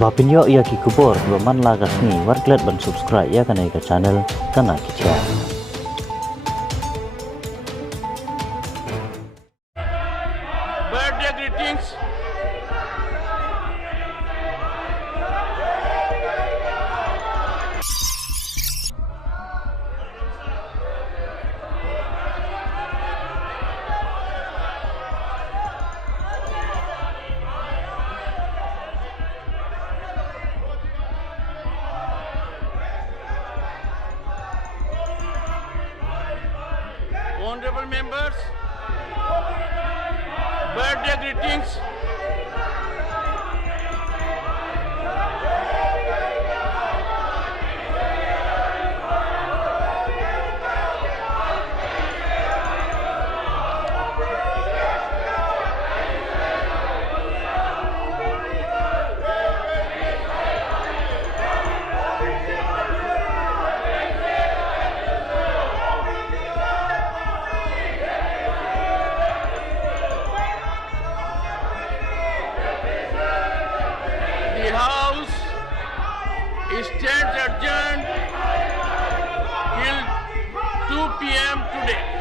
Bapinyo iya ki kubor man lagas ni warklet ban subscribe ya kana ka channel kana kicha. Birthday greetings. Honorable members, birthday greetings. The House stands adjourned till 2 p.m. today.